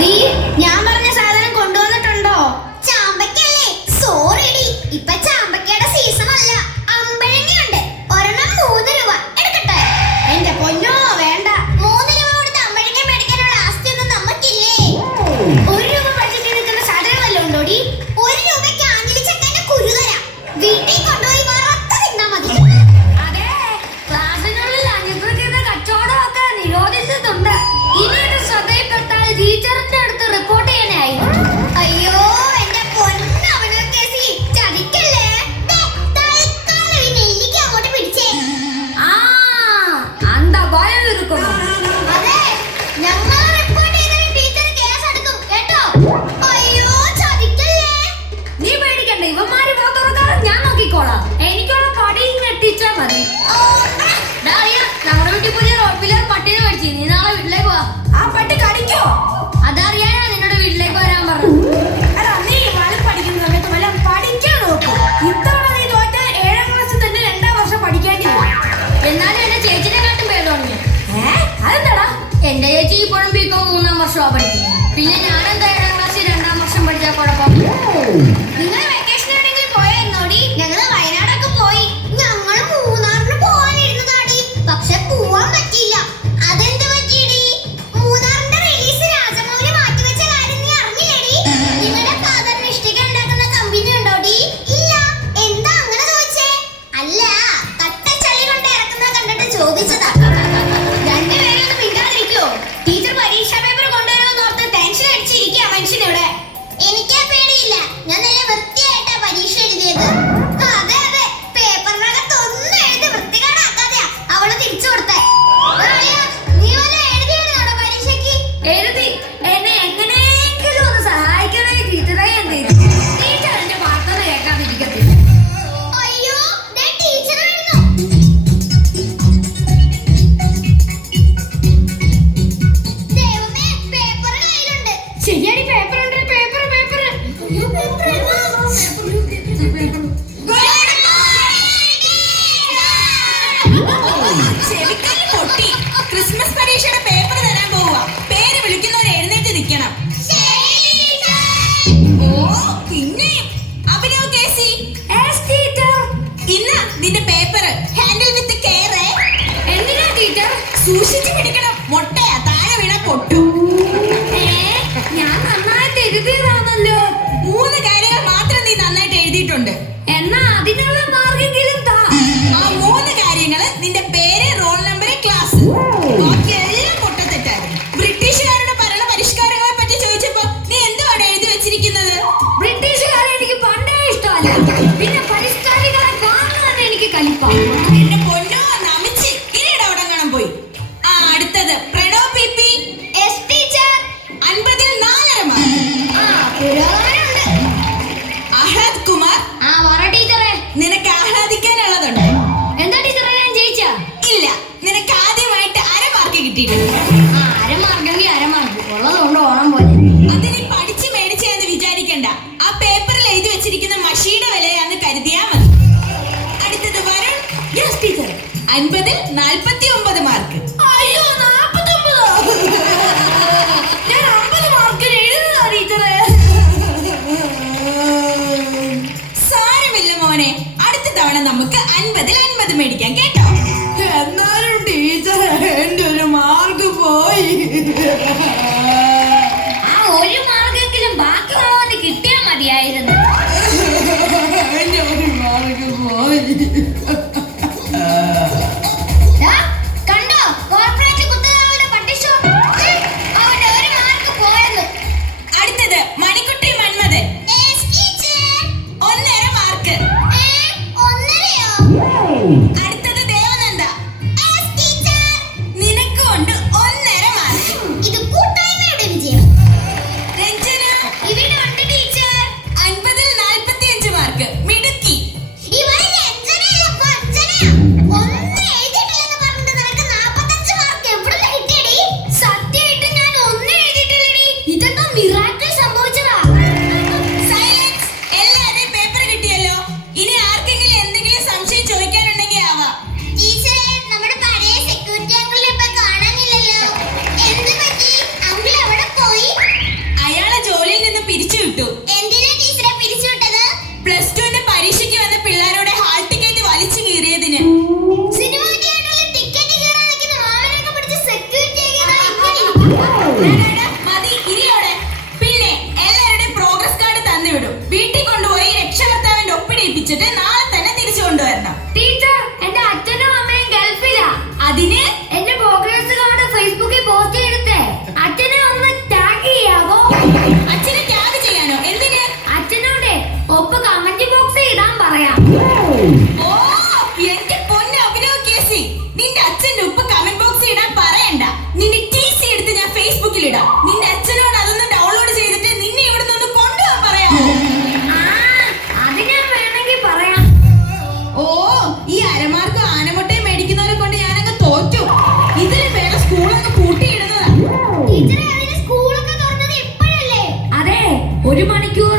D, ഞാൻ പറഞ്ഞ സാധനം കൊണ്ടുവന്നിട്ടുണ്ടോ? ചാമ്പക്കല്ലേ? സോറി ഡി, ഇപ്പൊ ചാമ്പക്കയുടെ സീസൺ അല്ല. അമ്പഴങ്ങയുണ്ട്, ഒരെണ്ണം 3 രൂപ. എടുക്കട്ടെ? എന്റെ പൊന്നോ, വേണ്ട. 3 രൂപ കൊടുത്ത് അമ്പഴങ്ങ മേടിക്കാനുള്ള ആസ്തിയൊന്നും നമുക്കില്ലേ. 1 രൂപ ബഡ്ജറ്റിൽ നിൽക്കുന്ന സാധനം വല്ലതും ഉണ്ടോ ഡി? 1 രൂപയ്ക്ക് ആഞ്ഞിലി ചക്കന്റെ കുരു തരാം. വീട്ടിൽ കൊണ്ടുപോയി വറുത്ത് തിന്നാ മതി. അതെ, ക്ലാസ്സിനുള്ളിൽ അഞ്ഞൂറ് കച്ചവടമൊക്കെ നിരോധിച്ചിട്ടുണ്ട്. ഇനി ഇത് ശ്രദ്ധയിൽപ്പെട്ടാൽ ടീച്ചറിന്റെ അടുത്ത് റിപ്പോർട്ട് ചെയ്യാനായിരുന്നു. അയ്യോ, എന്റെ പൊന്നവനോ കേസി, ചതിക്കല്ലേ. തൽക്കാലം ഈ നെല്ലിക്ക അങ്ങോട്ട് പിടിച്ചേ. ആ, അന്ത ഭയം ഇരിക്കുന്നു. അതെ, ഞങ്ങൾ റിപ്പോർട്ട് ചെയ്താൽ ടീച്ചർ കേസ് എടുക്കും കേട്ടോ. അയ്യോ, ചതിക്കല്ലേ. നീ പേടിക്കണ്ട, ഇവന്മാര് പുറത്തുറക്കാതെ ഞാൻ നോക്കിക്കോളാം. എനിക്കുള്ള പടി ഞെട്ടിച്ചാ മതി. ഞങ്ങളുടെ വീട്ടിൽ പുതിയ റോഡ് പില്ലർ പട്ടിനെ മേടിച്ചു. നീ നാളെ വീട്ടിലേക്ക് പോവാ. ആ പട്ടി കടിക്കോ? അതറിയാനാ നിന്നോട് വീട്ടിലേക്ക് വരാൻ പറഞ്ഞു. എടാ, നീ വളം പഠിക്കുന്ന സമയത്ത് വല്ലതും പഠിക്കാൻ നോക്കൂ. ഇത്തവണ നീ തോറ്റ 7ാം ക്ലാസ്സിൽ തന്നെ 2ാം വർഷം പഠിക്കേണ്ടി വരും. എന്നാലും എന്റെ ചേച്ചിനെ കാട്ടും പേരുണ്ട്. അതെന്താടാ? എന്റെ ചേച്ചി ഇപ്പോഴും ബികോം 3ാം വർഷമാണ് പഠിക്കുന്നത്. പിന്നെ ഞാനെന്താ 7ാം ക്ലാസ്സിൽ 2ാം വർഷം പഠിച്ചാൽ കുഴപ്പം? നിങ്ങൾ വെക്കേഷൻ എവിടെയെങ്കിലും പോയെന്നോടി? ഞങ്ങള് വയനാടൊക്കെ പോയി. ഞങ്ങള് മൂന്നാറിന് പോവാനിരുന്നതാടി, പക്ഷെ പോവാൻ പറ്റിയില്ല. അതെന്ത് പറ്റിയടി? മൂന്നാറിന്റെ റിലീസ് രാജമൗലി മാറ്റിവെച്ച കാര്യം നീ അറിഞ്ഞില്ലേടി? നിങ്ങളുടെ ഫാദറിന് ഇഷ്ടിക ഉണ്ടാക്കുന്ന കമ്പനി ഉണ്ടോടി? ഇല്ല. എന്താ അങ്ങനെ ചോദിച്ചേ? അല്ല, കട്ടച്ചളി കൊണ്ട് ഇറക്കുന്നത് കണ്ടിട്ട് ചോദിച്ചതാ. രണ്ടുപേരും ഒന്ന് മിണ്ടാതിരിക്കോ? ടീച്ചർ പരീക്ഷാ പേപ്പർ കൊണ്ടുവരുമെന്ന് ഓർത്ത് ടെൻഷൻ അടിച്ചിരിക്കുക മനുഷ്യനിവിടെ. എനിക്കാ പേടിയില്ല, ഞാൻ നല്ല വൃത്തിയായിട്ടാ പരീക്ഷ എഴുതിയത്. അതെ അതെ, പേപ്പറിനകത്ത് ഒന്നും എഴുതി വൃത്തികേടാക്കാതെയാ അവള് തിരിച്ചു കൊടുത്തേ. നീ വല്ല എഴുതിയായിരുന്നോടാ പരീക്ഷയ്ക്ക്? എഴുതി. എന്നെ എങ്ങനെയെങ്കിലും ഒന്ന് സഹായിക്കണേ ടീച്ചറെ. ടീച്ചർ എന്റെ വാർത്ത കേൾക്കാതിരിക്കത്തില്ല. അയ്യോ, ദേ ടീച്ചർ വരുന്നു. ദൈവമേ, പേപ്പർ കയ്യിലുണ്ട്. ശരിയാടി, പേപ്പർ ഉണ്ട്. പേപ്പർ പേപ്പർ അയ്യോ, പേപ്പർ ഏതാ? ചെവിക്കല്ല് പൊട്ടി. ക്രിസ്മസ് പരീക്ഷയുടെ പേപ്പർ തരാൻ പോവുക. പേര് വിളിക്കുന്നവർ എഴുന്നേറ്റ് നിൽക്കണം. ഓ, പിന്നെ അഭിനവ് കേസി, ഇന്ന് നിന്റെ പേപ്പർ ഹാൻഡിൽ വിത്ത് കെയർ. എന്തിനാ ടീച്ചർ? സൂക്ഷിച്ചു പിടിക്കണം. മുട്ടയാ, താഴെ വീണ പൊട്ടും. ഞാൻ നന്നായിട്ട് എഴുതിയതാണല്ലോ. 3 കാര്യങ്ങൾ മാത്രം നീ നന്നായിട്ട് എഴുതിയിട്ടുണ്ട്. എന്നാ അതിനുള്ള മാർഗെങ്കിലും താ. ആ 3 കാര്യങ്ങള് നിന്റെ പേര്, റോൾ നമ്പർ, ക്ലാസ്. ബാക്കി എല്ലാം പൊട്ടത്തെറ്റായിരുന്നു. ബ്രിട്ടീഷുകാരുടെ ഭരണ പരിഷ്കാരങ്ങളെ പറ്റി ചോദിച്ചപ്പോ നീ എന്തുവാണ് എഴുതി വെച്ചിരിക്കുന്നത്? ബ്രിട്ടീഷുകാരെ എനിക്ക് പണ്ടേ ഇഷ്ടമല്ല. പിന്നെ പരിഷ്കാരികളെ കാണുന്നത് എനിക്ക് കലിപ്പാ. എന്റെ പൊന്നോ, നമിച്ച് ഇനിയുടെ അവിടങ്ങണം പോയി. ആ, അടുത്തത് പ്രണവ് പി. Yes teacher. 50ൽ 4.5 മാർക്ക്. ആ, പുരോഗമനമുണ്ട്. ആഹ്ലാദ് കുമാർ, ആ, പറ ടീച്ചറെ. നിനക്ക് ആഹ്ലാദിക്കാനുള്ളതുണ്ട്. എന്താ ടീച്ചറെ, ഞാൻ ജയിച്ചാ? ഇല്ല, നിനക്ക് ആദ്യമായിട്ട് 1/2 മാർക്ക് കിട്ടിയിട്ടുണ്ട്. അരമാർക്കെങ്കിൽ അരമാർക്ക് ഉള്ളതുകൊണ്ട് ഓണം പോലെ. അത് നീ പഠിച്ച് മേടിച്ചെന്ന് വിചാരിക്കണ്ട. ആ പേപ്പറിൽ എഴുതി വെച്ചിരിക്കുന്ന മഷിയുടെ വിലയാന്ന് കരുതിയാ മതി. അടുത്തത് വരുൺ. Yes teacher. 50ൽ 49 മാർക്ക്. അയ്യോ, 49. ഞാൻ 50 മാർക്കിന് എഴുതുന്നതാ ടീച്ചറെ. സാരമില്ല മോനെ, അടുത്ത തവണ നമുക്ക് 50ൽ 50 മേടിക്കാം കേട്ടോ. എന്നാലും ടീച്ചർ, എന്റെ ഒരു മാർക്ക് പോയി. ആ 1 മാർക്കെങ്കിലും ബാക്കിയുള്ളവന് കിട്ടിയാ മതിയായിരുന്നു. എന്റെ ഒരു മാർക്ക് പോയി. ദാ, കണ്ടോ കോർപ്പറേറ്റ് കുത്തകാളുടെ പട്ടിഷോ? അവന്റെ 1 മാർക്ക് പോയെന്ന്. അടുത്തത് Manikkutty Manmadhan. Yes teacher. 1.5 mark. 1.5യോ? അടുത്തത് പിരിച്ചുവിട്ടു. എന്തിനാ ടീച്ചറെ പിരിച്ചുവിട്ടത്? +2 പരീക്ഷയ്ക്ക് വന്ന പിള്ളേരുടെ ഹാൾ ടിക്കറ്റ് വലിച്ചു കീറിയതിന്. സിനിമ തിയേറ്ററിൽ ടിക്കറ്റ് കീറാൻ നിൽക്കുന്ന മാമനൊക്കെ പിടിച്ച് സെക്യൂരിറ്റി മതി ഇനിയോടെ. പിന്നെ എല്ലാവരുടെയും പ്രോഗ്രസ് കാർഡ് തന്നുവിടും. വീട്ടിൽ കൊണ്ടുപോയി രക്ഷകർത്താവിന്റെ ഒപ്പിടിപ്പിച്ചിട്ട് നാളെ തന്നെ തിരിച്ചു കൊണ്ടുവരണം. ടീച്ചർ, എന്റെ അച്ഛനും അമ്മയും ഗൾഫിലാ. അതിന് എന്റെ പ്രോഗ്രസ് കാർഡ് ഫേസ്ബുക്കിൽ പോസ്റ്റ് ചെയ്തിട്ടേ അച്ഛനെ ഒന്ന് ടാഗ് ചെയ്യാവോ? അച്ഛനെ ടാഗ് ചെയ്യാനോ? എന്തിന്? അച്ഛനോടെ ഒപ്പ് കമന്റ് ബോക്സിൽ ഇടാൻ പറയാം. ഓ, എന്റെ പൊന്ന് അഭിനവ് കേസി, നിന്റെ അച്ഛന്റെ ഉപ്പ് കമന്റ് ബോക്സിൽ ഇടാൻ പറയണ്ട. നിന്റെ TC എടുത്ത് ഞാൻ ഫേസ്ബുക്കിൽ ഇടാം. നിന്റെ അച്ഛനോട് അതൊന്ന് ഡൗൺലോഡ് ചെയ്തിട്ട് നിന്നെ ഇവിടെ നിന്ന് കൊണ്ടുപോകാൻ പറയാമോ? ആ, അത് ഞാൻ വേണമെങ്കിൽ പറയാം. ഓ, ഈ അരമാർക്ക് ആനമുട്ടയും മേടിക്കുന്നവരെ കൊണ്ട് ഞാനങ്ങ് തോറ്റു. ഇതിന് വേറെ സ്കൂളൊക്കെ പൂട്ടിയിടുന്നതാ. ടീച്ചറെ അതിന് സ്കൂളൊക്കെ തുറന്നത് ഇപ്പോഴല്ലേ? അതെ, 1 മണിക്കൂർ